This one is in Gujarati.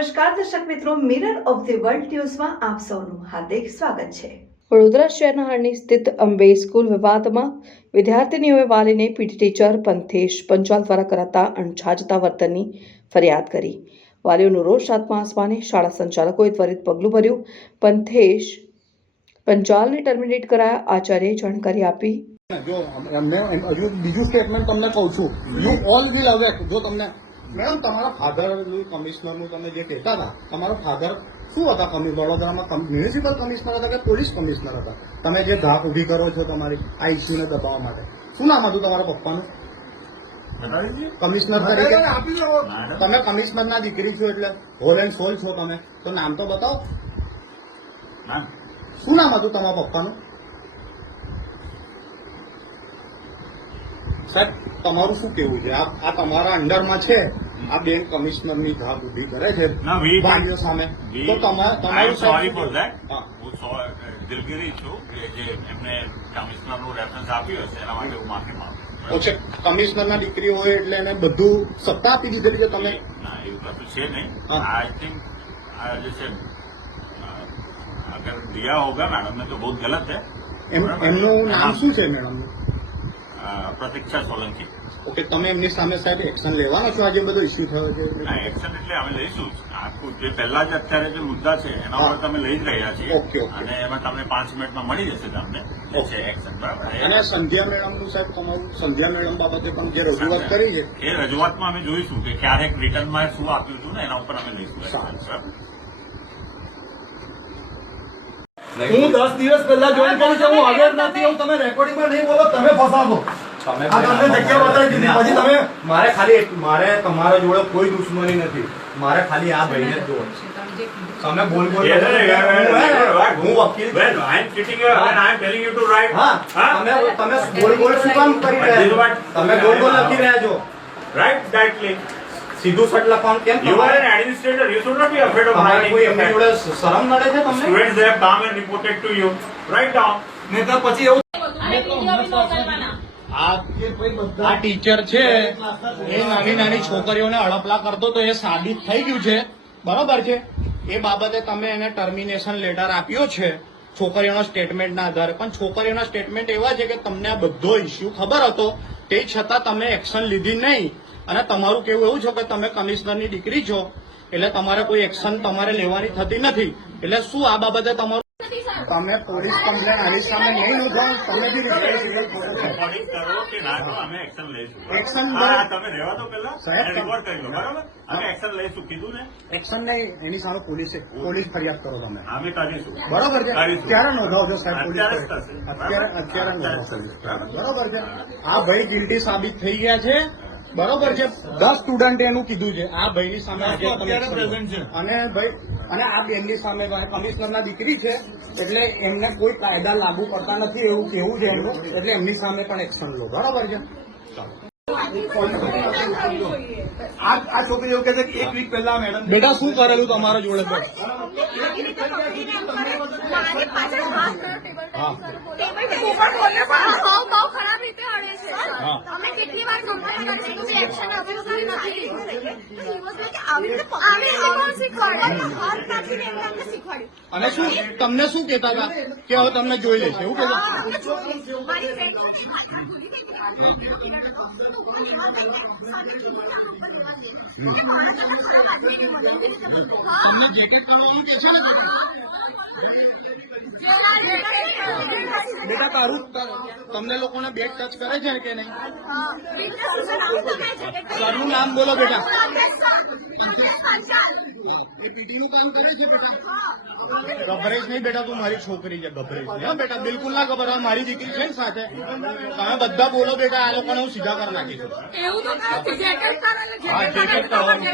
નમસ્કાર દર્શક મિત્રો, મિરર ઓફ ધ વર્લ્ડ ન્યૂઝમાં આપ સૌનું હાર્દિક સ્વાગત છે। વડોદરા શહેરના હરણી સ્થિત અંબે સ્કૂલ વિવાદમાં વિદ્યાર્થીનીઓએ વાલીને પીટી ટીચર પંથેશ પંચાલ દ્વારા કરાતા અણછાજતા વર્તનની ફરિયાદ કરી। વાલીઓનો રોષ સાતમા આસમાને। શાળા સંચાલકોએ ત્વરિત પગલું ભર્યું। પંથેશ પંચાલને ટર્મિનેટ કરાયા। આચાર્યએ જાણકારી આપી। જો હજુ બીજું સ્ટેટમેન્ટ તમને કહું છું, યુ ઓલ વિલ અવેક। જો તમને મેડમ તમારા ફાધર કમિશનરનું તમે જે કહેતા હતા, તમારો ફાધર શું હતા? વડોદરામાં મ્યુનિસિપલ કમિશનર હતા કે પોલીસ કમિશનર હતા? તમે જે ધાક ઉભી કરો છો તમારી આ ઇસ્યુને દબાવવા માટે, શું નામ હતું તમારા પપ્પાનું? કમિશનર તરીકે તમે કમિશનરના દીકરી છો એટલે હોલ એન્ડ સોલ છો તમે, તો નામ તો બતાવો। શું નામ હતું તમારા પપ્પાનું? સાહેબ તમારું શું કેવું છે? આ તમારા અંડરમાં છે, આ બેન કમિશનરની ધાક ઉભી કરે છે ભાઈઓ સામે, તો તમારું સોરી ફોર ધેટ, હું દિલગીરી છું કે જે એમને કમિશનરનું રેફરન્સ આપ્યું હશે એના માટે હું માફી માંગુ છું। ઓકે, કમિશનરના દીકરી હોય એટલે એને બધું સત્તા આપી દીધેલી કે તમે? ના, એવું કશું છે નહીં। आई थिंक जैसे अगर दिया होगा मैडम ने तो बहुत गलत है। એમનું નામ શું છે મેડમ? પ્રતીક્ષા સોલંકી। ઓકે, તમે એમની સામે સાહેબ એક્શન લેવાનો છો? આજે બધો ઇસ્યુ થયો છે એક્શન એટલે અમે લઈશું જ। આખું જે પહેલા જ અત્યારે જે મુદ્દા છે એના ઉપર તમે લઈ જ રહ્યા છીએ। ઓકે, અને એમાં તમને 5 મિનિટમાં મળી જશે તમને એક્શન, બરાબર? અને સંધ્યા મેડમનું સાહેબ તમારું સંધ્યા મેડમ બાબતે પણ જે રજૂઆત કરી છે એ રજૂઆતમાં અમે જોઈશું કે ક્યારેક રિટર્નમાં શું આપ્યું હતું ને એના ઉપર અમે લઈશું। હું 10 દિવસ પહેલા જોઈન કરી છે, હું અવેર નથી, હું તમે રેકોર્ડિંગમાં નહીં બોલો, તમે ફસાવો। આ તમને જગ્યા બતાવી દીધી, પછી તમે મારે તમારા જોડે કોઈ દુશ્મની નથી, મારે ખાલી આ ભાઈને જ જોવો। તમે બોલ હું વકીલ, તમે બોલ શું કામ કરી રહ્યા છો? તમે બોલ લખી રહ્યા છો, રાઈટ? ડાયરેક્ટલી સીધું સટ લખવાનું કેમ? You are an administrator. You should not be afraid of તમારે writing. કોઈ એમની જોડે શરમ નડે છે તમને? Students they have come and reported to you. Write down. નહીંતર પછી એવું આ ટીચર છે એ નાની નાની છોકરીઓને અડપલા કરતો તો એ સાબિત થઈ ગયું છે, બરોબર છે? એ બાબતે તમે એને ટર્મિનેશન લેટર આપ્યો છે છોકરીઓના સ્ટેટમેન્ટના આધારે, પણ છોકરીઓના સ્ટેટમેન્ટ એવા છે કે તમને આ બધો ઇસ્યુ ખબર હતો, તે છતાં તમે એક્શન લીધી નહીં। અને તમારું કેવું એવું છે કે તમે કમિશનરની દીકરી છો એટલે તમારે કોઈ એક્શન તમારે લેવાની થતી નથી, એટલે શું આ બાબતે તમારું તમે પોલીસ કમ્પ્લેન આની સામે નહીં નોંધાવો? તમે બી Recording કરો કે ના કરો, અમે એક્શન લઈશું। એક્શન તમે રહેવા દો પહેલા, સાહેબ, રિપોર્ટ કરી લો, બરાબર? અમે એક્શન લઈશું, કીધું ને? એક્શન નહીં, એની સામે પોલીસ ફરિયાદ કરો તમે, અમે કરીશું, બરોબર છે? કરીશું। ક્યારે નોંધાવજો સાહેબ પોલીસ અત્યારે જ થશે, અત્યારે નોંધાવજો, બરોબર છે? આ ભાઈ ગિલ્ટી સાબિત થઈ ગયા છે, બરોબર છે? 10 સ્ટુડન્ટે એનું કીધું છે। આ ભાઈની સામે આજે પ્રેઝન્ટ છે, અને ભાઈ અને આ બેનની સામે કમિશનરના દીકરી છે એટલે એમને કોઈ કાયદા લાગુ કરતા નથી એવું કેવું છે એમનું, એટલે એમની સામે પણ એક્શન લો, બરોબર છે? આ છોકરી એવું કહે છે કે 1 વીક પહેલા મેડમ બેટા શું કરેલું તમારા જોડે? અને શું તમને શું કહેતા હતા કે હવે તમને જોઈ લેશે એવું કહેતા? બેટા તારું તમને લોકોને બેગ ટચ કરે છે કે નહીં? સરનું નામ બોલો બેટા। એ પીટીનું કામ કરે છે બેટા? ગભરાઈશ નહીં બેટા, તું મારી છોકરી છે, ગભરાઈશ નહીં બેટા, બિલકુલ ના ગભરાવ, મારી દીકરી છે ને સાથે। તમે બધા બોલો બેટા, આ લોકોને હું સીધા કરી નાખીશું। હા, જેકેટ કરવાનું।